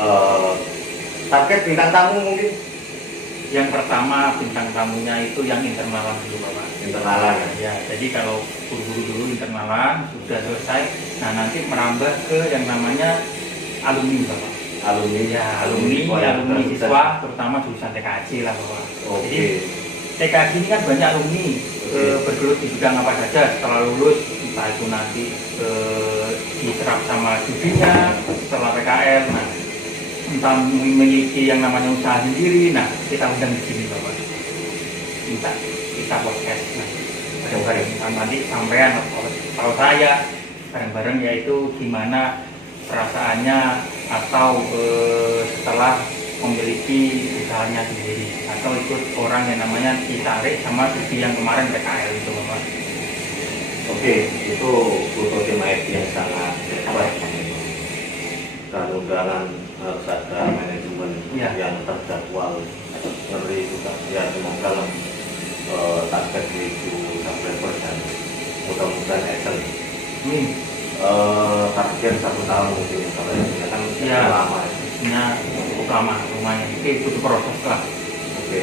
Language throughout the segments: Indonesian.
Eh, target bintang tamu mungkin Yang pertama bintang tamunya itu yang internalan dulu Bapak. internalan ya. Ya, jadi kalau buru-buru dulu internalan sudah selesai, nah nanti merambah ke yang namanya alumni Bapak. Alumni Ya, siswa yang alumni sudah siswa, terutama jurusan TKJ lah Bapak. Oke. Jadi TKJ ini kan banyak alumni bergelut di bidang apa saja setelah lulus, entah itu nanti diserap sama studinya setelah PKL. Nah, entah memiliki yang namanya usaha sendiri. Nah, kita undang di sini Bapak. Kita podcast. Nah, bareng-bareng nanti sampean atau saya bareng-bareng, yaitu gimana perasaannya atau setelah memiliki usahanya sendiri atau ikut orang yang namanya ditarik sama studi yang kemarin PKL itu Bapak. Oke, itu butuh tim IT yang sangat baik. Dan undangan harus ada manajemen Ya. yang terjadwal, ngeri juga. Ya semoga lah target menuju subscriber dan mudah-mudahan excellent. Target 1 tahun mungkin kalau ini kan Ya. lama ya. Nah, cukup lama lumayan. Itu butuh proses lah. Oke.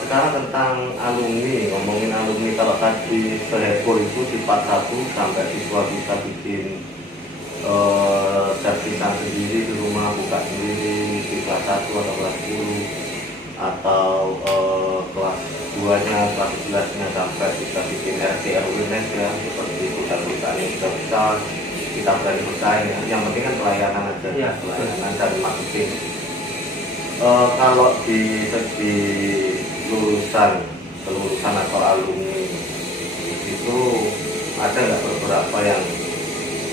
Sekarang tentang alumni, ngomongin alumni, kalau tadi seheboh itu di part 1 sampai siswa bisa bikin servisan sendiri di rumah, buka sendiri di kelas 1 atau kelas 10 atau kelas 2 nya, kelas 11 nya sampai bisa bikin RT RW-nya ya, seperti perusahaan-perusahaan yang sudah besar, kita berani bersaing ya. Yang penting kan pelayanan aja, Ya, pelayanan dan marketing. Kalau di segi kelulusan atau alumni itu ada nggak beberapa yang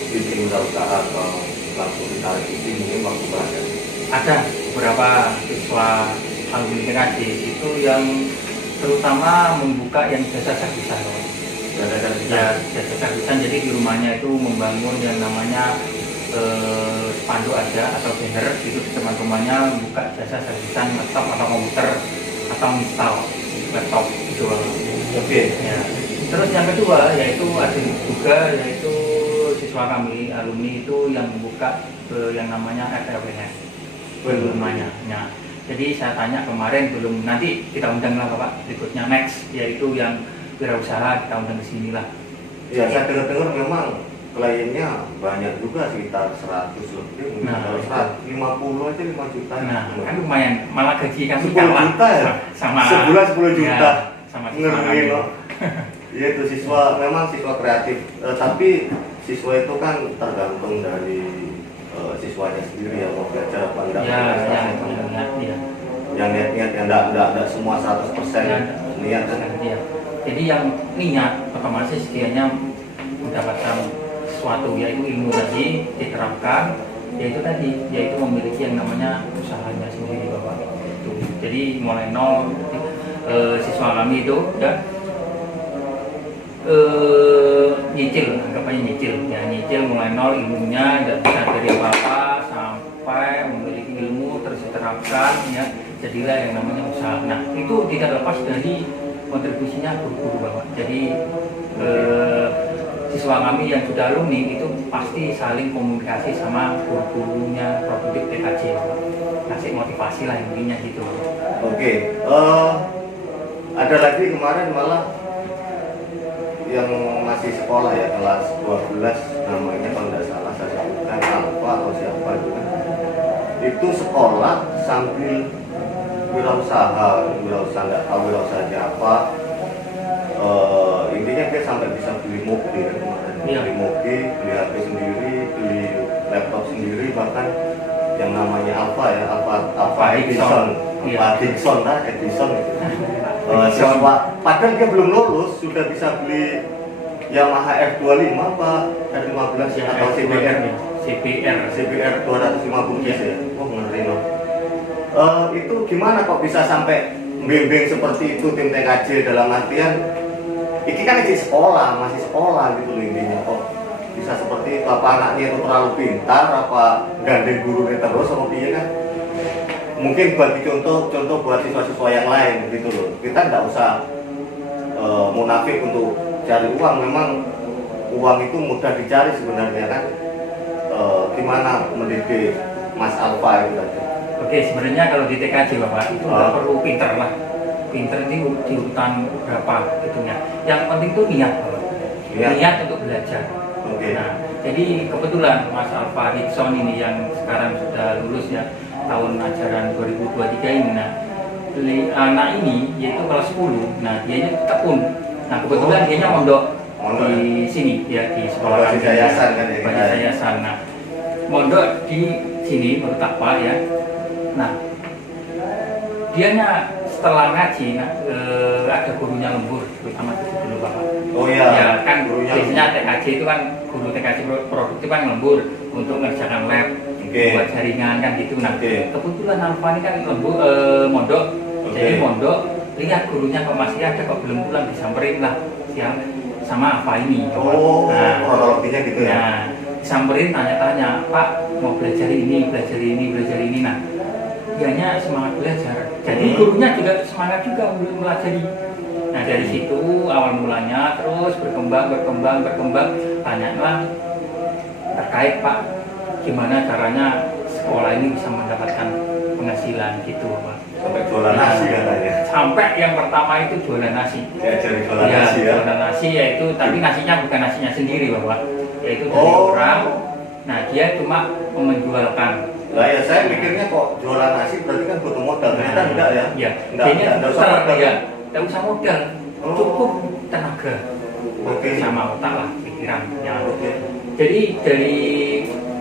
bikin usaha atau langsung ditarik itu mungkin waktu belajar? Ada beberapa siswa alumni TKJ itu yang terutama membuka yang jasa servisan. Ya, jasa servisan, jadi di rumahnya itu membangun yang namanya spanduk aja atau banner itu di teman rumahnya, buka jasa servisan laptop atau komputer atau install laptop gitu. Oke. Ya. Terus yang kedua yaitu ada juga yaitu siswa kami alumni itu yang membuka yang namanya FRWS rumahnya. Nah, jadi saya tanya kemarin belum, nanti kita undang lah Bapak berikutnya next, yaitu yang wirausaha kita undang ke sini lah. Ya, saya dengar memang kliennya banyak juga, sekitar 100 lebih, Nah, kalau 150 aja 5 juta. Nah, kan lumayan, malah gaji kan 10 juta ya? sama Sebulan 10 juta. Ya, sama siswa Ngeri kami. loh. Iya, itu siswa, memang siswa kreatif. Tapi siswa itu kan tergantung dari siswanya sendiri ya, mau belajar apa enggak. Ya, Yang niat-niat, yang enggak semua 100% Ya. niat kan. Ya. Jadi yang niat otomatis dianya mendapatkan sesuatu, yaitu ilmu tadi diterapkan, yaitu memiliki yang namanya usahanya sendiri Bapak. Itu. Jadi mulai nol, siswa kami itu ya nyicil, anggapannya nyicil mulai nol, ilmunya tidak bisa dari apa-apa sampai memiliki ilmu terus diterapkan ya, jadilah yang namanya usaha. Nah, itu tidak lepas dari kontribusinya guru-guru Bapak. Jadi siswa kami yang sudah alumni itu pasti saling komunikasi sama guru-gurunya produktif TKJ Bapak. Kasih motivasi lah intinya gitu. Oke. Ada lagi kemarin malah yang masih sekolah ya, kelas 12 namanya kalau tidak salah saya sebutkan Alfa atau siapa juga, itu sekolah sambil wirausaha nggak tahu wirausahanya apa. Intinya dia sampai bisa beli mobil kemarin. Iya. Beli mobil, beli HP sendiri, beli laptop sendiri, bahkan yang namanya Alfa Edison, Edison itu. Siswa, padahal dia belum lulus sudah bisa beli Yamaha R25 apa R15 Ya, atau CBR 250 Ya. ya. Oh, ngeri loh. Itu gimana kok bisa sampai membimbing seperti itu tim TKJ, dalam artian ini kan masih sekolah gitu loh intinya, kok bisa seperti itu? Apa anaknya itu terlalu pintar, apa gandeng gurunya terus, sama dia kan? Mungkin bagi contoh buat siswa-siswa yang lain gitu loh. Kita nggak usah munafik untuk cari uang. Memang uang itu mudah dicari sebenarnya kan. Gimana mendidik Mas Alfa itu tadi? Oke, sebenarnya kalau di TKJ Bapak itu nggak perlu pinter lah. Pinter itu di urutan berapa itunya. Yang penting tuh niat Bapak. Niat untuk belajar. Oke. Nah, jadi kebetulan Mas Alfa Hikson ini yang sekarang sudah lulus ya tahun ajaran 2023 ini. Nah, anak ini yaitu kelas 10. Nah, dianya tekun. Nah, kebetulan dianya mondok di sini ya di sekolah Basis Yayasan kan ya? Basis Yayasan. Nah, mondok di sini menurut apa ya? Nah, dianya setelah ngaji, ada gurunya lembur, terutama dulu Bapak. Oh iya. Ya kan gurunya biasanya TKJ itu kan guru TKJ produktif kan lembur untuk mengerjakan lab, buat jaringan kan gitu. Nah, kebetulan Alfa ini kan lembur mondok, jadi mondok lihat gurunya kok masih ada kok belum pulang, disamperin lah siang sama Alfa ini. Oh, nah, kronologinya gitu ya. Nah, disamperin tanya-tanya, Pak mau belajar ini, belajar ini, belajar ini. Nah, dianya semangat belajar. Jadi gurunya juga semangat juga belajar. Nah, dari situ awal mulanya terus berkembang. Tanyalah terkait Pak, gimana caranya sekolah ini bisa mendapatkan penghasilan gitu Pak. Sampai jualan nasi katanya. Sampai yang pertama itu jualan nasi. Diajari jualan nasi ya. Jualan nasi yaitu, tapi nasinya bukan nasinya sendiri Bapak. Yaitu dari orang. Nah, dia cuma menjualkan. Lah ya saya mikirnya kok jualan nasi berarti kan butuh modal. Ternyata enggak ya. Iya. Enggak usah modal. Ya, enggak usah modal. Cukup tenaga. Sama otak lah, pikiran. Ya. Jadi dari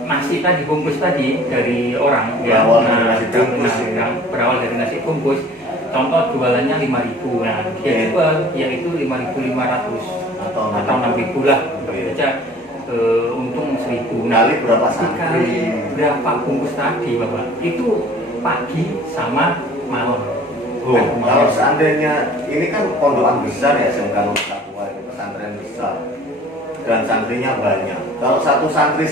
nasi tadi bungkus tadi dari orang berawal dari nasi bungkus berawal dari nasi bungkus. Contoh jualannya 5.000. Nah, dia jual yaitu 5.500 atau 6.000 lah. Saja untung 1.000. Kali berapa santri? Berapa bungkus tadi Bapak? Itu pagi sama malam. Kalau seandainya ini kan pondokan besar ya SMK Nur Taqwa itu pesantren besar dan santrinya banyak. Kalau satu santri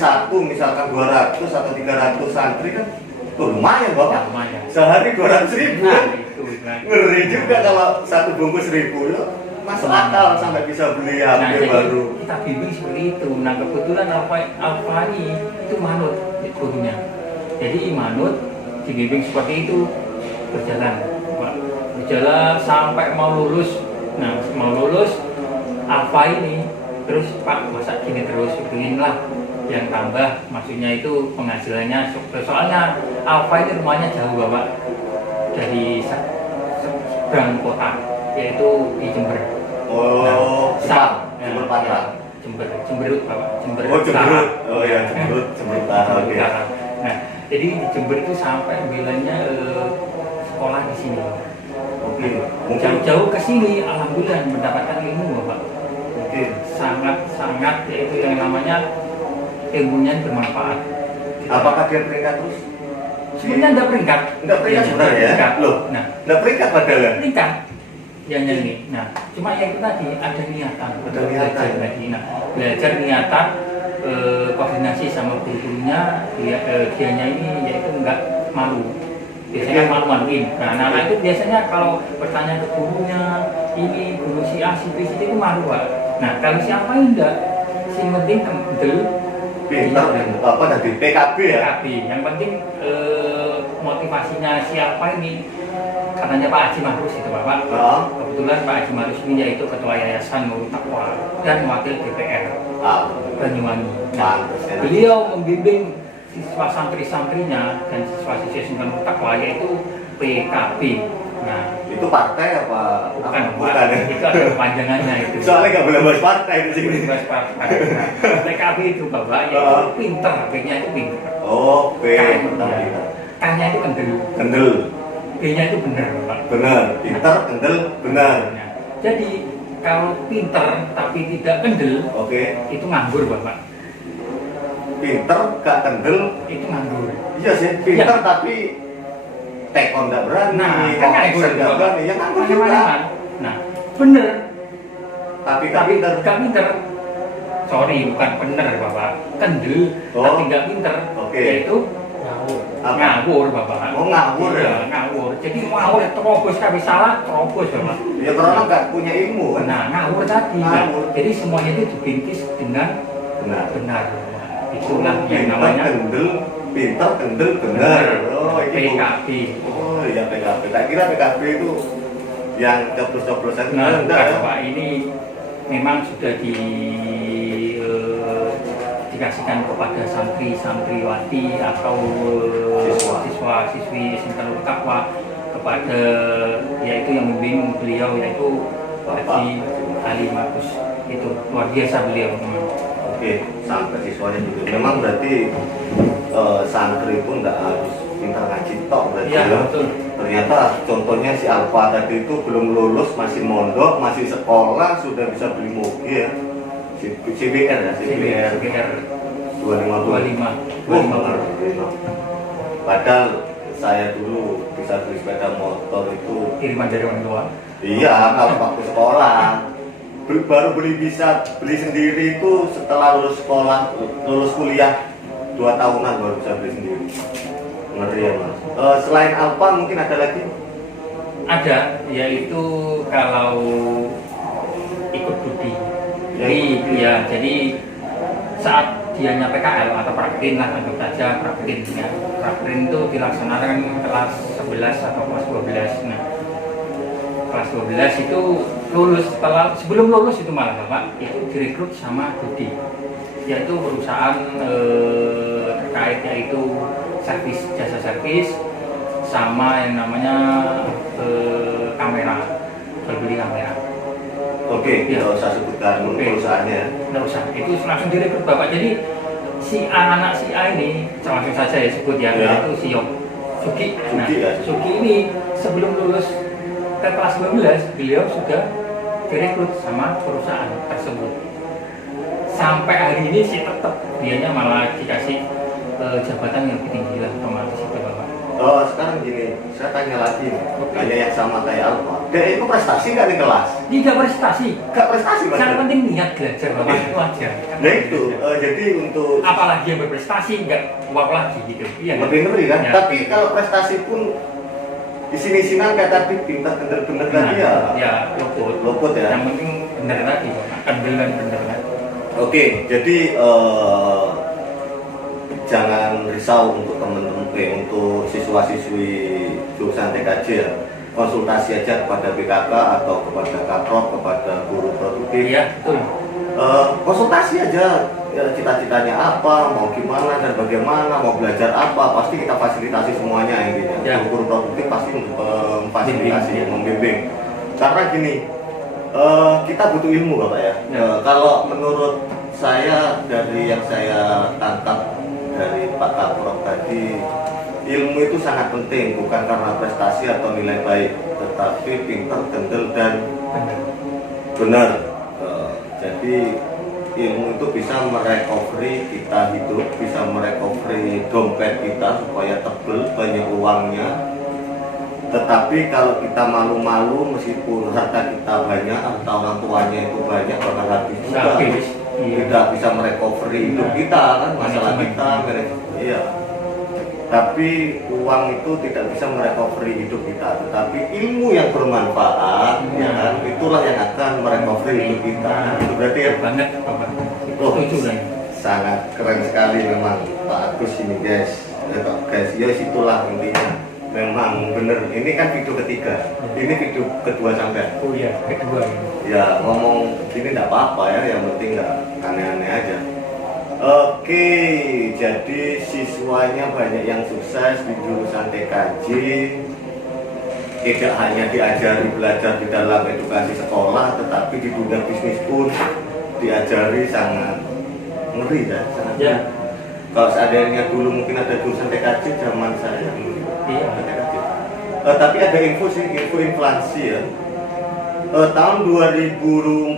misalkan 200 atau 300 santri kan tuh lumayan Bapak. Lumayan. Sehari 200.000. Nah, itu ngeri juga kalau satu bungkus 1.000 ya. Masuk akal sampai bisa beli HP baru. Kita bimbing seperti itu. Nah, kebetulan Alfa ini itu manut gurunya. Jadi manut dibimbing seperti itu berjalan sampai mau lulus. Nah, mau lulus Alfa ini terus Pak masa gini terus lah yang tambah, maksudnya itu penghasilannya soalnya Alfa ini rumahnya jauh Bapak dari seberang kota yaitu di Jember. Oh, Jember Patra. Jemberut Bapak. Jemberut. Oh ya, Jemberut Utara. Oke. Nah, jadi di Jember itu sampai bilangnya sekolah di sini Bapak. Oke. Jauh-jauh ke sini alhamdulillah mendapatkan ilmu Bapak. Oke. Sangat yaitu yang namanya ilmunya bermanfaat. Apakah dia peringkat terus? Sebenarnya enggak peringkat. Enggak peringkat sebenarnya ya? Loh, nah, enggak peringkat padahal ya? Peringkat. Yang ini. Nah, cuma yang itu tadi ada niatan. Ada niatan tadi. Nah, belajar niatan, koordinasi sama guru-gurunya, dianya ini yaitu enggak malu. Biasanya malu-maluin. Nah, anak-anak itu biasanya kalau bertanya ke gurunya, ini guru si A, si B, si D itu malu Pak. Nah, kalau si apa enggak, si penting kendel pintar apa tadi PKB ya? PKB. Yang penting motivasinya siapa ini? Katanya Pak Haji Marus itu Bapak. Kebetulan Pak Haji Marus ini yaitu Ketua Yayasan Nur Taqwa dan Wakil DPR Banyuwangi. Nah, beliau membimbing siswa santri-santrinya dan siswa-siswi Nur Taqwa yaitu PKB. Nah, itu partai apa? Bukan ya? Itu ada kepanjangannya itu. Soalnya nggak boleh bahas partai di sini. Bahas partai. Nah, PKB itu Bapak, yaitu pinter, B-nya itu pinter. Oh, P. K-nya itu kendel. Kendel. B-nya itu benar Bapak. Benar, pinter, kendel, benar. Nah, jadi kalau pinter tapi tidak kendel, itu nganggur Bapak. Pinter, gak kendel, itu nganggur. Iya sih, pinter tapi tekon nggak berani, kan nganggur nggak berani, yang nganggur juga. Nah, bener. Tapi gak pinter. Gak pinter. Sorry, bukan bener Bapak. Kendel, tapi gak pinter. Yaitu ngawur Bapak. Oh ngawur ya? Ngawur. Jadi ngawur terobos kami salah, terobos Bapak. Ya karena nggak punya ilmu kan? Nah, ngawur tadi. Ngawur. Jadi semuanya itu dibingkis dengan benar. Itulah yang namanya kendel, pinter, kendel, bener. Oh, ini PKB. Oh iya PKB. Tak kira PKB itu yang coblos-coblosan. Nah, Enggak ya? Pak, ini memang sudah dikasihkan kepada santri-santriwati atau siswa-siswi SMK Nurul Taqwa, kepada yaitu yang membimbing beliau yaitu Pak Haji Ali Markus. Itu luar biasa beliau. Oke, sampai siswanya juga. Memang berarti santri pun nggak harus pintar ngaji tok berarti Iya, ya. betul. Ternyata contohnya si Alfa tadi itu belum lulus, masih mondok, masih sekolah, sudah bisa beli mobil ya. CBR ya, CBR 250. 25. Padahal saya dulu bisa beli sepeda motor itu. Kiriman dari orang tua. Iya, kalau waktu sekolah. Baru bisa beli sendiri itu setelah lulus sekolah, lulus kuliah 2 tahunan baru bisa beli sendiri. Ngeri ya Mas. Selain Alfa mungkin ada lagi? Ada, yaitu kalau ikut budi. Jadi saat dianya PKL atau praktin lah, anggap saja praktin ya. Praktin itu dilaksanakan kelas 11 atau kelas 12. Nah, kelas 12 itu lulus, sebelum lulus itu malah Bapak itu direkrut sama budi, yaitu perusahaan terkait yaitu servis, jasa servis, sama yang namanya kamera, jual beli kamera. Oke, Ya. tidak usah sebutkan perusahaannya. Nggak usah, itu langsung direkrut Bapak. Jadi si anak si A ini, langsung saja ya sebut ya, Ya. itu si Sugi. Nah, Sugi, ya. Sugi ini sebelum lulus ke kelas 12, beliau sudah direkrut sama perusahaan tersebut. Sampai hari ini sih tetap dianya malah dikasih jabatan yang lebih tinggi lah, otomatis itu Bapak. Sekarang gini, saya tanya lagi, tanya yang sama kayak Alfa. Dia itu prestasi nggak di kelas? Tidak prestasi. Nggak prestasi Mas. Yang penting niat belajar Bapak, itu aja. Nah itu, jadi untuk Apalagi yang berprestasi nggak uap lagi gitu. Iya. nggak? lebih ngeri kan? Ya. Tapi kalau prestasi pun di sini-sini kayak tadi pintar bener-bener tadi ya. Ya, luput. Luput ya. Yang penting bener tadi, kendel dan bener tadi. Oke, jadi jangan risau untuk teman-teman, untuk siswa-siswi jurusan TKJ ya. Konsultasi aja kepada BKK atau kepada Kaprok, kepada guru produktif. Iya, betul. Konsultasi aja ya, cita-citanya apa, mau gimana dan bagaimana, mau belajar apa, pasti kita fasilitasi semuanya intinya. Ya. Guru produktif pasti memfasilitasi, Bimbing. membimbing. Karena gini, kita butuh ilmu Bapak ya. Ya. Kalau menurut saya dari yang saya tangkap dari Pak Kaprok tadi, ilmu itu sangat penting, bukan karena prestasi atau nilai baik, tetapi pintar, kendel dan Bener. benar. Jadi ilmu itu bisa merecovery kita hidup, bisa merecovery dompet kita supaya tebel, banyak uangnya. Tetapi kalau kita malu-malu, meskipun harta kita banyak, harta orang tuanya itu banyak, bakal habis juga. Habis. Iya. Tidak bisa merecovery hidup kita kan, masalah Manajemen. kita. Iya. Tapi uang itu tidak bisa merecovery hidup kita, tetapi ilmu yang bermanfaat, ya kan, itulah yang akan merecovery hidup kita. Itu berarti ya, Banget Bapak. Oh, Setuju kan? sangat keren sekali memang Pak Agus ini guys. Ya itulah intinya. Memang bener. Ini kan video ketiga. Ini video kedua sampai. Oh iya, kedua ini. Ya ngomong ini nggak apa-apa ya, yang penting nggak aneh-aneh aja. Oke, jadi siswanya banyak yang sukses di jurusan TKJ. Tidak hanya diajari belajar di dalam edukasi sekolah, tetapi di dunia bisnis pun diajari sangat ngeri ya, sangat. Ya. Kalau seandainya dulu mungkin ada jurusan TKJ zaman saya, Iya. ada TKJ. Tapi ada info sih, info inflasi ya. Tahun 2045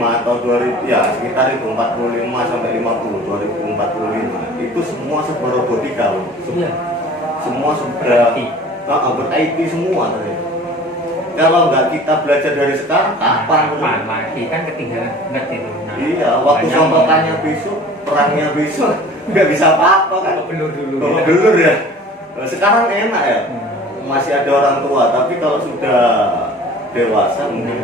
atau 2000 ya sekitar itu 45 sampai 50, 2045 itu semua serba robotika loh. Iya. Semua sudah Ber-IT. ber-IT semua ternyata. Kalau nggak kita belajar dari sekarang, kapan? Kapan lagi kan ketinggalan banget itu. Nah, Iya, waktu banyak contohannya besok, perangnya besok, nggak bisa apa-apa kan? belur dulu. Kalau ya. dulu ya. Sekarang enak ya, Hmm. masih ada orang tua, tapi kalau sudah dewasa mungkin